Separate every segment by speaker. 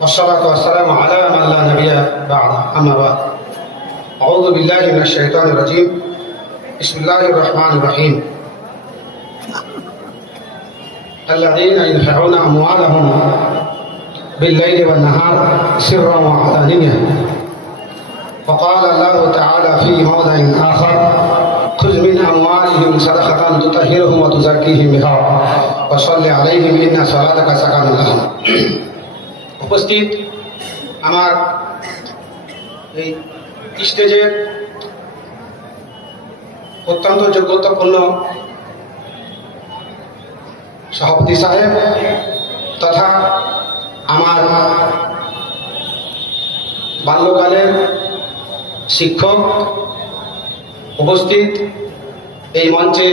Speaker 1: والصلاة والسلام على من لا نبي بعد. أما بعد. أعوذ بالله من الشيطان الرجيم. بسم الله الرحمن الرحيم. الذين ينفعون أموالهم بالليل والنهار سرا وعلانية. وقال الله تعالى في موضع آخر خذ من أموالهم صدقة تطهرهم وتزكيهم بها وصل عليهم إن صلاتك سكن لهم. উপস্থিত আমার এই স্টেজের অত্যন্ত যোগ্যতাপূর্ণ সভাপতি সাহেব তথা আমার বাল্যকালের শিক্ষক উপস্থিত এই মঞ্চে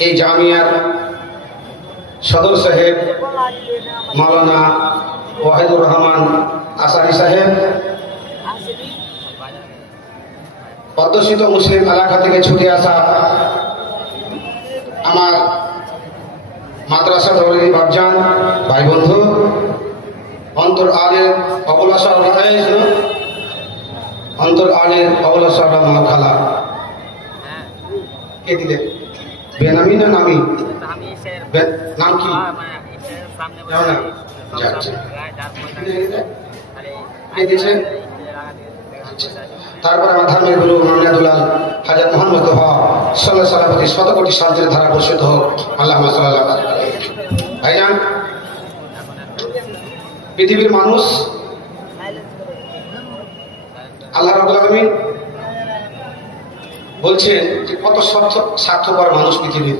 Speaker 1: এই জামিয়ার সদর সাহেব মাওলানা ওয়াহিদুর রহমান আসারি সাহেব অধ্যুষিত মুসলিম এলাকা থেকে ছুটে আসা আমার মাদ্রাসা দলের বাবজান ভাই বন্ধু অন্তর আলের অবলাসা অন্তর আলের অবলাসা খালা। কে দিলে? বেনামি না নামি? নাম কি? তারপরে আমার গুরু হাজার মোহাম্মদ সাল্লাহ শত কোটি শান্তির ধারা হোক আল্লাহ ভাইজান, পৃথিবীর মানুষ আল্লাহ রাবুল আলমিন বলছেন যে কত স্বার্থ স্বার্থপর মানুষ পৃথিবীর।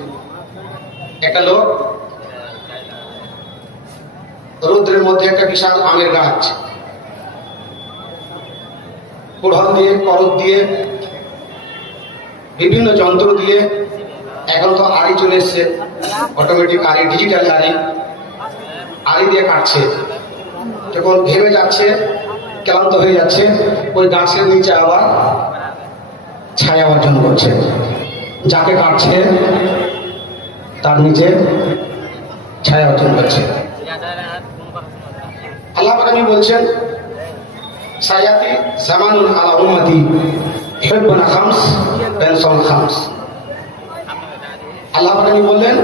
Speaker 1: একটা লোক রৌদ্রের মধ্যে একটা বিশাল আমের গাছ। কুড়াল দিয়ে, করদ দিয়ে, বিভিন্ন যন্ত্র দিয়ে এখন তো আড়ি চলে এসছে। অটোমেটিক আড়ি ডিজিটাল আড়ি। আড়ি দিয়ে কাটছে। যখন ঘেমে যাচ্ছে, ক্লান্ত হয়ে যাচ্ছে, ওই গাছের নিচে আবার ছায়া অর্জন করছে। যাকে কাটছে, তার নিচে ছায়া অর্জন করছে। আল্লাহ বলছেন, সায়াতি জামানুন আলা বললেন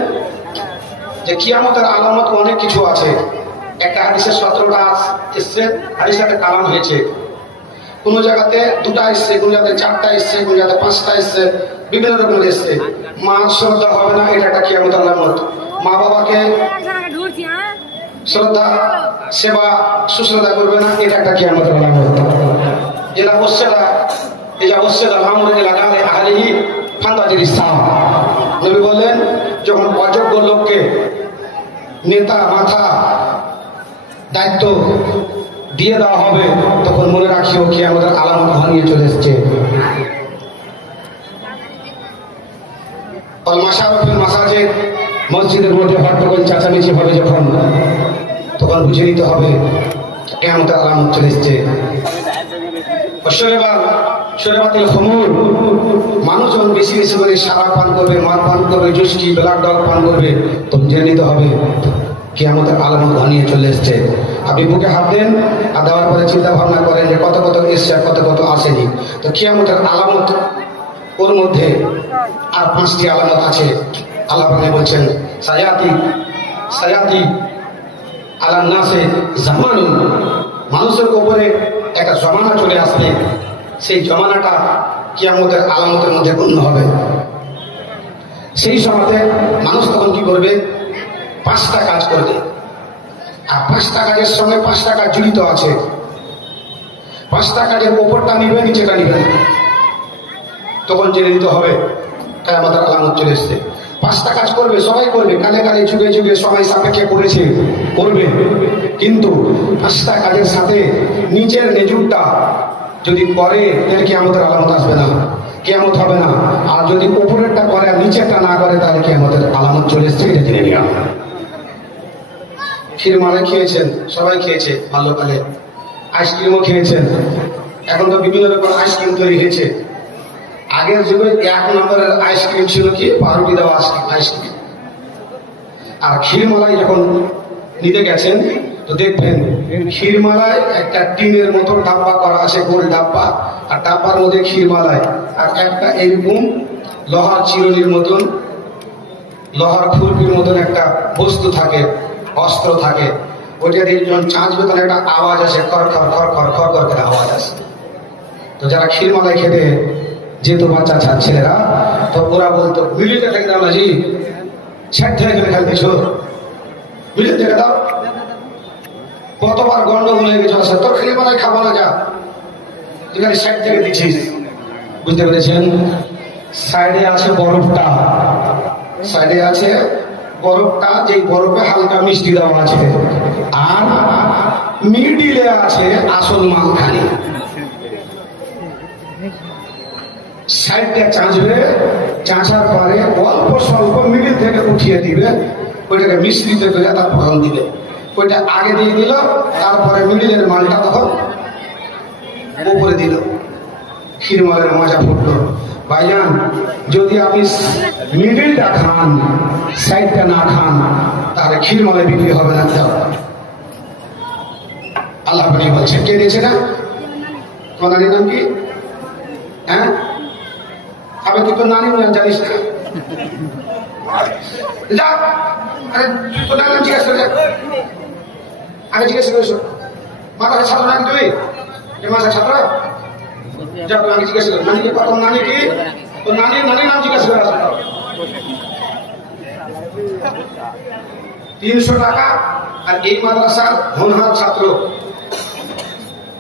Speaker 1: যে আলামত অনেক কিছু আছে। একটা এসছে একটা হয়েছে। কোন জায়গাতে দুটা চারটা এসছে পাঁচটা বিভিন্ন রকমের এসছে। মা শ্রদ্ধা হবে না, এটা একটা কিয়ামতের আলামত। মা বাবাকে শ্রদ্ধা, সেবা, সুশ্রদ্ধা করবে না, এটা একটা কিয়ামতের আলামত। এলা বসছেলা এজা বসছেলা আমর এলাকায় আহালিহি ফান্দাজির ইসলাম নবী বললেন, যখন অযোগ্য লোককে নেতা, মাথা, দায়িত্ব দিয়ে দেওয়া হবে, তখন মনে রাখিও কি আমাদের আলামত ভাঙিয়ে চলে এসছে। মাসারফের মাসাজে মসজিদের মধ্যে হট্টগোল চাচামেচি হবে যখন, তখন বুঝে নিতে হবে কেমন তার আলামত চলে এসছে মানুষজন বেশি বেশি করে সারা পান করবে, মার পান করবে জুসকি ব্লাড ডগ পান করবে, তো জেনে নিতে হবে কি আমাদের আলামত ঘনিয়ে চলে এসছে। আপনি বুকে হাত দেন আর দেওয়ার পরে চিন্তা ভাবনা করেন যে কত কত এসছে আর কত কত আসেনি। তো কি আমাদের আলামত ওর মধ্যে আর পাঁচটি আলামত আছে। আল্লাহ পাকে বলছেন, সায়াতি সায়াতি আলাম নাসে জামানু। মানুষের উপরে একটা জমানা চলে আসবে। সেই জমানাটা কিয়ামতের আলামতের মধ্যে গণ্য হবে। সেই সময়তে মানুষ তখন কি করবে? পাঁচটা কাজ করবে। আর পাঁচটা কাজের সঙ্গে পাঁচটা কাজ জড়িত আছে। পাঁচটা কাজের ওপরটা নিবে নিচেটা নিবে তখন জেনে নিতে হবে তাই আমাদের আলামত চলে এসছে। পাঁচটা কাজ করবে, সবাই করবে। কালে কালে যুগে যুগে সবাই সাপেক্ষে করেছে করবে। কিন্তু পাঁচটা কাজের সাথে নিচের নেজুরটা যদি করে, তাহলে কি আমাদের আলামত আসবে না কেমত হবে না। আর যদি উপরেরটা করে আর নিচেরটা না করে, তাহলে কি আমাদের আলামত চলে এসছে, এটা জেনে নেওয়া ক্ষীর মালাই খেয়েছেন, সবাই খেয়েছে বাল্যকালে। আইসক্রিমও খেয়েছেন। এখন তো বিভিন্ন রকম আইসক্রিম তৈরি হয়েছে। আগের যুগে এক নম্বরের আইসক্রিম ছিল কি? পাউরুটি দেওয়া আইসক্রিম আর ক্ষীরমালাই যখন নিতে গেছেন, তো দেখবেন ক্ষীরমালায় একটা টিনের মতো ডাব্বা করা আছে, গোল ডাব্বা, আর ডাব্বার মধ্যে ক্ষীরমালায় আর একটা এরকম লোহার চিরুনির মতন, লোহার খুরপির মতন একটা বস্তু থাকে, অস্ত্র থাকে। ওইটা দিয়ে যখন চাঁচবে, তাহলে একটা আওয়াজ আসে খর খর খর খর খর খর করে আওয়াজ আসে। তো যারা ক্ষীরমালাই খেতে যেত বাচ্চা ছা ছেলেরা, তো ওরা বলতো মিলিয়ে থেকে দাও না জি ছেট থেকে গেলে দাও কতবার গন্ডগোল হয়ে গেছে তোর মানে খাব না যা। যেখানে সাইড থেকে দিচ্ছিস। বুঝতে পেরেছেন? সাইডে আছে বরফটা। সাইডে আছে বরফটা যে বরফে হালকা মিষ্টি দেওয়া আছে। আর মিডিলে আছে আসল মালখানি। সাইডটা চাঁচবে, চাঁচার পরে অল্প স্বল্প মিডিল থেকে উঠিয়ে দিবে। ওইটাকে মিশ্রিত করে তার ফলন দিবে। ওইটা আগে দিয়ে দিল, তারপরে মিডিলের মালটা তখন উপরে দিল। ক্ষীরমালের মজা ফুটলো। ভাইজান, যদি আপনি মিডিলটা খান, সাইডটা না খান, তাহলে ক্ষীরমালে বিক্রি হবে না আল্লাহ বলছে, কে দিয়েছে না তোমার নানির নাম কি? হ্যাঁ? আবে তুই তো নানি নাম জানিস না? যা, আরে তুই তো নাম জিজ্ঞাসা করে আগে জিজ্ঞাসা করেছ মাথায় ছাত্র নাকি তুমি। এ মাথায় ছাত্র যা আগে জিজ্ঞাসা করো। নানি কি তোর নানি কি? তোর নানি নানি নাম জিজ্ঞাসা করে আসো। তিনশো টাকা আর এই মাদ্রাসার হোনহার ছাত্র।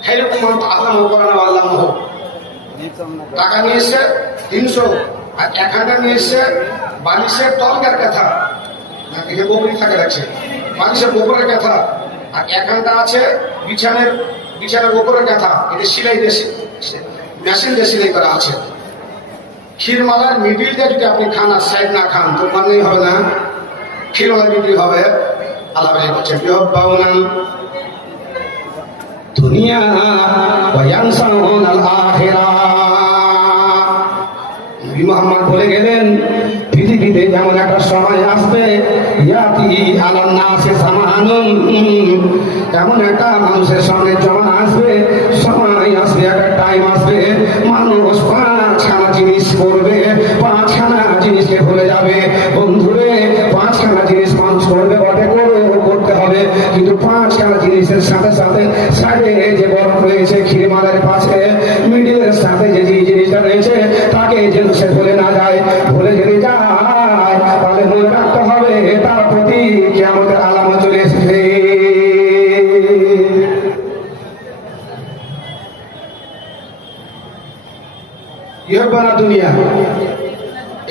Speaker 1: সেইরকম আল্লাহ করানো আল্লাহ হোক টাকা নিয়ে এসছে তিনশো, আর এক হাজার নিয়ে এসছে বালিশের তলকার কথা এখানে বকরি থাকে রাখছে, বালিশের বকরের কথা, আর এক হাজার আছে বিছানের, বিছানার বকরের কথা, এটা সিলাই মেশিন দিয়ে সিলাই করা আছে। ক্ষীরমালার মিডিল দিয়ে যদি আপনি খান আর সাইড না খান, তো মানেই হবে না। ক্ষীরমালা বিক্রি হবে। আল্লাহ বলছে বিহব্বাউনা দুনিয়া ওয়ায়ানসাউন আল আখিরা নবী মুহাম্মদ বলে গেলেন, পৃথিবীতে যেমন একটা সময় আসবে, ইয়াতি আলান নাসে সামানুন এমন একটা মানুষের সামনে জমা আসবে, সময় আসবে, একটা টাইম আসবে, মানুষ পাঁচখানা জিনিস করবে, পাঁচখানা জিনিসকে ভুলে যাবে। বন্ধুরে, পাঁচখানা জিনিস মানুষ করবে বটে করবে করতে হবে, কিন্তু পাঁচখানা জিনিসের সাথে সাথে সাইডে যে বরফ রয়েছে ক্ষীরমালের পাশে, মিডিলের সাথে যে যে জিনিসটা রয়েছে তাকে যেন সে ভুলে না যায়, ভুলে যদি যায়, তাহলে মনে রাখতে হবে তার প্রতি আমাদের আলামত চলে এসেছে। ইহবানা দুনিয়া,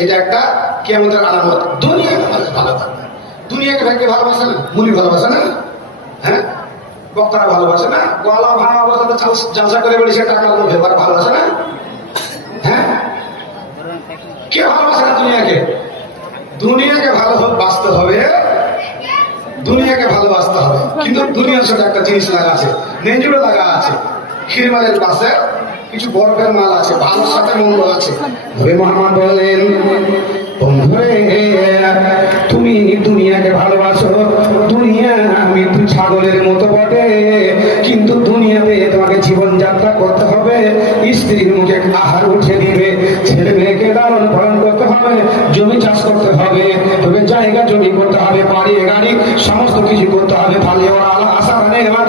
Speaker 1: এটা একটা কি আমাদের আলামত। দুনিয়া আমাদের ভালো থাকবে। দুনিয়াকে ভাইকে ভালোবাসে না মুনি ভালোবাসে না হ্যাঁ? বক্তারা ভালোবাসে না, গলা ভাঙা অবস্থাতে জালসা করে বেড়েছে টাকার লোভে এবার ভালোবাসে না। কে ভালোবাসে না দুনিয়াকে? দুনিয়াকে ভালো বাঁচতে হবে। দুনিয়াকে ভালোবাসতে হবে। কিন্তু দুনিয়ার সাথে একটা জিনিস লাগা আছে। নেঞ্জুড়ো লাগা আছে। ক্ষীরমালের পাশে কিছু বরফের মাল আছে। ভালোর সাথে মন্দ আছে। নবী মোহাম্মদ বলেন তুমি দুনিয়াকে ভালোবাসো। দুনিয়া মৃত্যু ছাগলের মতো বটে। কিন্তু দুনিয়াতে তোমাকে জীবনযাত্রা করতে হবে। স্ত্রীর মুখে আহার উঠে দিবে। ছেলে করতে জমি চাষ করতে হবে, তবে জায়গা জমি করতে হবে, বাড়ি, গাড়ি, সমস্ত কিছু করতে হবে তাহলে ওরা আলা আশা মানে এবার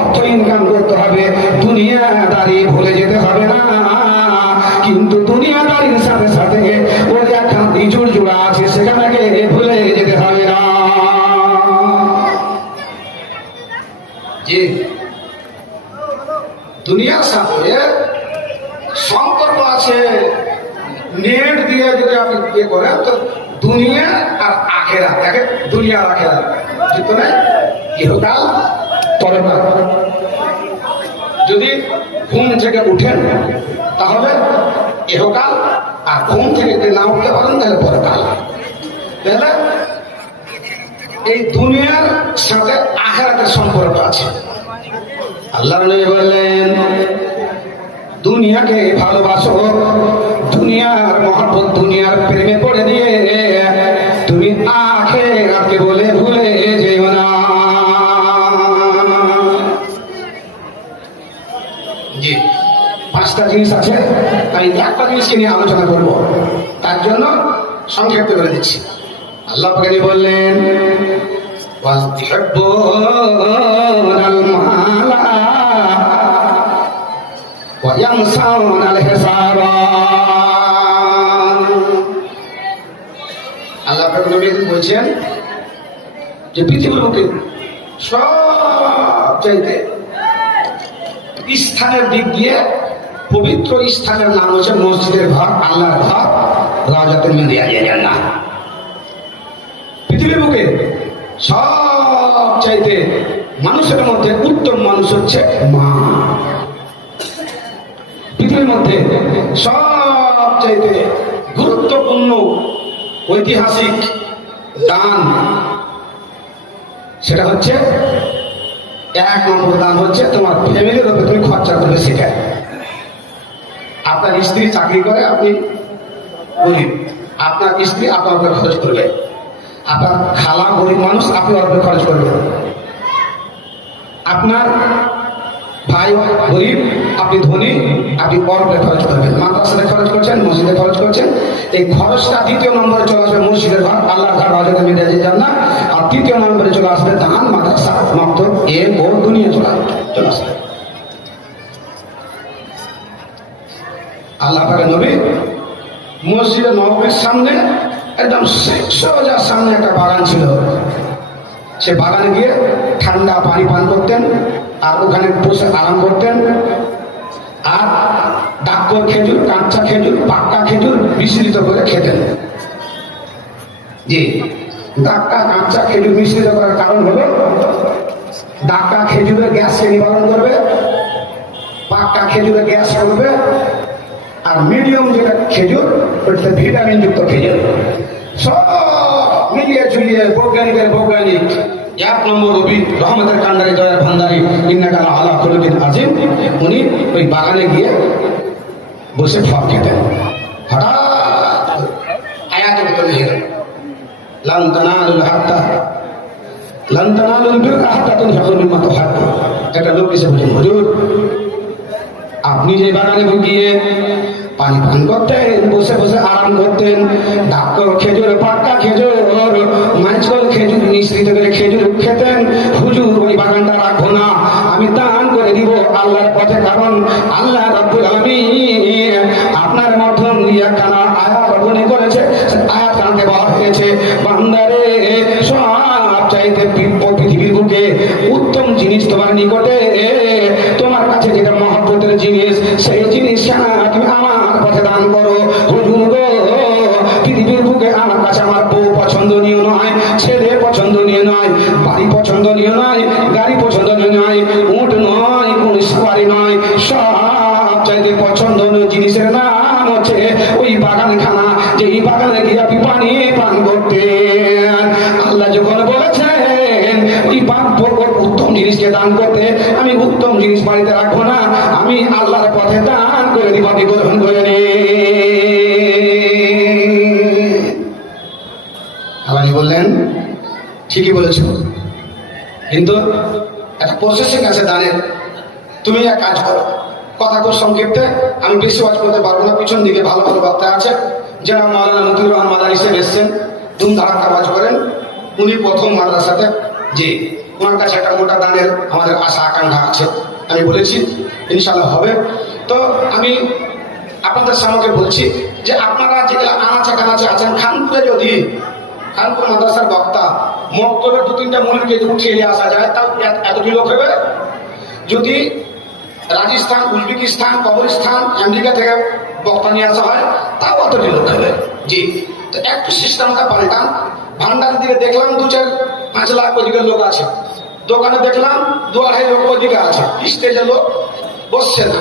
Speaker 1: অর্থ ইনকাম করতে হবে দুনিয়া দাঁড়িয়ে ভুলে যেতে হবে না। কিন্তু দুনিয়া দাঁড়িয়ে সাথে সাথে ইয়ে করেন তো দুনিয়া আর আখেরা দেখে দুনিয়া আর আখেরা যুক্ত নেই? ইহকাল পরকাল যদি ঘুম থেকে উঠেন, তাহলে ইহকাল আর ঘুম থেকে যদি না উঠতে পারেন, তাহলে পরকাল। তাহলে এই দুনিয়ার সাথে আখেরাতের সম্পর্ক আছে। আল্লাহ বললেন, দুনিয়াকে ভালোবাসো। দুনিয়ার মহাপত দুনিয়ার প্রেমে পড়ে দিয়ে, তুমি আখে রাতে বলে ভুলে যেও না। জি, পাঁচটা জিনিস আছে তাই একটা জিনিসকে নিয়ে আলোচনা করব। তার জন্য সংক্ষেপ করে দিচ্ছি। আল্লাহ বললেন وينصرون الحصارات আল্লাহ বলছেন যে পৃথিবীর সব চাইতে স্থানের দিক দিয়ে পবিত্র স্থানের নাম হচ্ছে মসজিদের ঘর, আল্লাহর ঘর না। পৃথিবীর বুকে সব চাইতে মানুষের মধ্যে উত্তম মানুষ হচ্ছে মা। পৃথিবীর মধ্যে সব চাইতে গুরুত্বপূর্ণ ঐতিহাসিক দান। সেটা হচ্ছে এক নম্বর দান হচ্ছে তোমার ফ্যামিলির উপরে তুমি খরচা করবে সেটা। আপনার স্ত্রী চাকরি করে, আপনি গরিব আপনার স্ত্রী আপনার উপরে খরচ করবে। আপনার খালা গরিব মানুষ, আপনি ওর খরচ করবেন। আপনার ভাই, গরিব, আপনি ধনী, আপনি উপরে খরচ করবেন মাদ্রাসাতে খরচ করছেন, মসজিদে খরচ করছেন। এই খরচটা দ্বিতীয় নম্বরে চলে আসবে মসজিদের ঘর। আল্লাহর ঘর রাজা মিটাজে যান না? আর তৃতীয় নম্বরে চলে আসবে দান, মাদ্রাসা, মক্তব, এ, ও, দুনিয়া চলে চলে আসবে। আল্লাহ পাকে নবী মসজিদে নবীর সামনে একদম সোজা সামনে একটা বাগান ছিল। সে বাগানে গিয়ে ঠান্ডা পানি পান করতেন আর ওখানে বসে আরাম করতেন। আর ডাক্কর খেজুর, কাঁচা খেজুর, পাক্কা খেজুর মিশ্রিত করে খেতেন। জি, ডাক্কা, কাঁচা খেজুর মিশ্রিত করার কারণ হলো, ডাক্কা খেজুরের গ্যাসকে নিবারণ করবে, পাক্কা খেজুরে গ্যাস করবে, আর মিডিয়াম যেটা খেজুর ওটা ভিটামিন যুক্ত খেজুর। সব মিলিয়ে ঝুলিয়ে বৈজ্ঞানিকের বৈজ্ঞানিক। এক নম্বর রবি রহমতের কান্ডারি জয়ের ভান্ডারি ইন্নাকালা আলা খলুদ্দিন আজিম। উনি ওই বাগানে গিয়ে বসে ফল খেতেন। হঠাৎ আয়াত ভিতরে লিখে দেন লান তানালুল হাত্তা। লান তানালুল বিররা হাত্তা একটা লোক এসে বলছেন হুজুর, আপনি যে বাগানে গিয়ে পানি পান করতেন, বসে বসে আরাম করতেন। ডাক্তার খেজুর পাক্কা খেজুর মাইচল খেজুর, মিশ্রিত করে খেজুর খেতেন। হুজুর ওই বাগানটা রাখব না, আমি দান করে দিব আল্লাহর পথে, কারণ আল্লাহ রব্বুল আলামিন আপনার মতন ইয়াকানা আয়াত বর্ণনা করেছে, আয়াত কানতে বলা হয়েছে। বান্দারে, সব চাইতে পৃথিবীর বুকে উত্তম জিনিস তোমার নিকটে, তোমার কাছে যেটা মহব্বতের জিনিস, সেই জিনিস তুমি আমার পথে দান করো হুজুর গো বললেন, ঠিকই বলেছ। কিন্তু একটা প্রসেসিং আছে দানের তুমি এক কাজ করো। কথা খুব সংক্ষিপ্তে, আমি বেশি ওয়াজ করতে পারব না, পিছন দিকে ভালো ভালো বক্তা আছে। যারা মাওলানা মতিউর রহমান মাদার হিসেবে এসছেন ধুম ধারাক্কা কাজ করেন। উনি প্রথম মাদ্রাসাতে যে ওনার কাছে একটা মোটা দানের আমাদের আশা আকাঙ্ক্ষা আছে। আমি বলেছি ইনশাল্লাহ হবে। তো আমি আপনাদের সামনে বলছি যে আপনারা যেগুলো আনাচে কানাচে আছেন খানপুরে যদি খানপুর মাদ্রাসার বক্তা। মক্তবে দু তিনটা মনিরকে যদি উঠিয়ে নিয়ে আসা যায়, তাও এত- এতটি লোক হবে যদি রাজস্থান, উজবেকিস্তান, কবরস্থান, আমেরিকা থেকে বক্তা নিয়ে আসা হয়, তাও অতটি লোক হবে জি। তো একটু সিস্টেমটা পাল্টান। ভান্ডারের দিকে দেখলাম দু চার পাঁচ লাখ ওদিকে লোক আছে। দোকানে দেখলাম দু আড়াই লোক ওদিকে আছে। স্টেজে লোক বসছে না।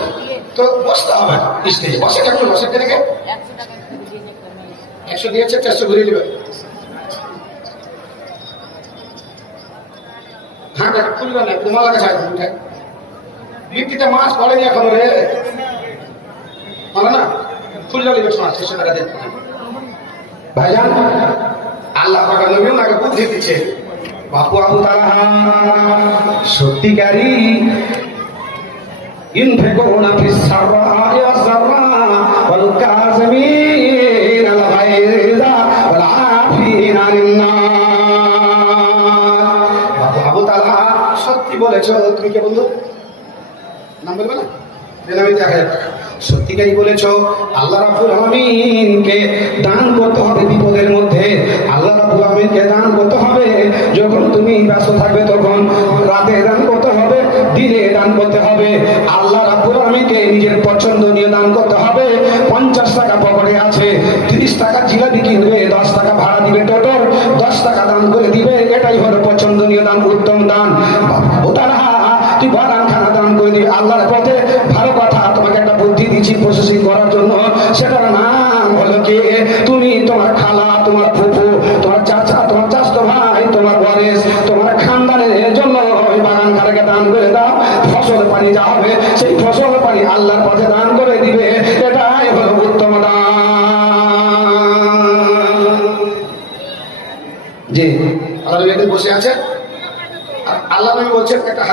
Speaker 1: তো বসতে হবে স্টেজে। বসে একটু বসে একশো দিয়েছে, চারশো ঘুরিয়ে নেবে। ঢাকা খুলবে না তোমার লাগে সাইজ বৃত্তিতে মাছ পড়েনি এখন রে। না? খুললে নিবে মাছ শেষে দেখা ভাইজান, আল্লাহ পাকা নবী ওনাকে দিচ্ছে। বাপু আবু ইয়া সারা ওয়াল আল ওয়াল আফিনা তালহা, সত্যি বলেছ, তুমি কে বলল নাম বলবে না? বেনামিতে এক হাজার টাকা। সত্যিকারই বলেছ, আল্লাহ রাবুল আলমিনকে দান করতে হবে বিপদের মধ্যে। আল্লাহ রাবুল আলমিনকে দান করতে হবে। যখন তুমি ব্যস্ত থাকবে তখন রাতে দান করতে হবে। দিনে দান করতে হবে। আল্লাহ রাবুল আলমীকে নিজের পছন্দ নিয়ে দান করতে হবে। পঞ্চাশ টাকা পকেটে আছে, তিরিশ টাকা জিলাপি কিনবে দশ টাকা ভাড়া দিবে টোটোর, দশ টাকা দান করে দিবে। এটাই হলো পছন্দনীয় দান, উত্তম দান। ও তারা, তুই বাদান খানা দান করে দিবে। আল্লাহর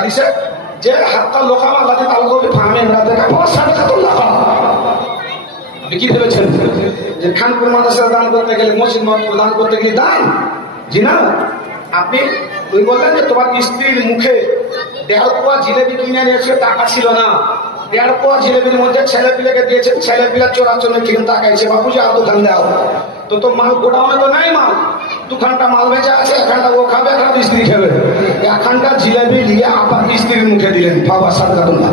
Speaker 1: হাদিসে যে হাত্তা লোকাম আপনি কি ভেবেছেন যে খানপুর মাদ্রাসা দান করতে গেলে, মসজিদ মসজিদ দান করতে গেলে দান? জি না। আপনি ওই বললেন যে তোমার স্ত্রীর মুখে দেড় পোয়া জিলেবি কিনে নিয়েছে টাকা ছিল না। দেড় পোয়া জিলেবির মধ্যে ছেলে পিলেকে দিয়েছেন, ছেলে পিলা কিনে তাকাইছে বাবু যা দোকান দাও। তো তো মাল গোডাউনে তো নাই মাল। দুখানটা মাল বেচা আছে এখানটা ও খাবে এখানটা স্ত্রী খাবে। এখানটা জিলেবি নিয়ে আবার স্ত্রীর মুখে দিলেন, বাবা সাদকাতুল্লাহ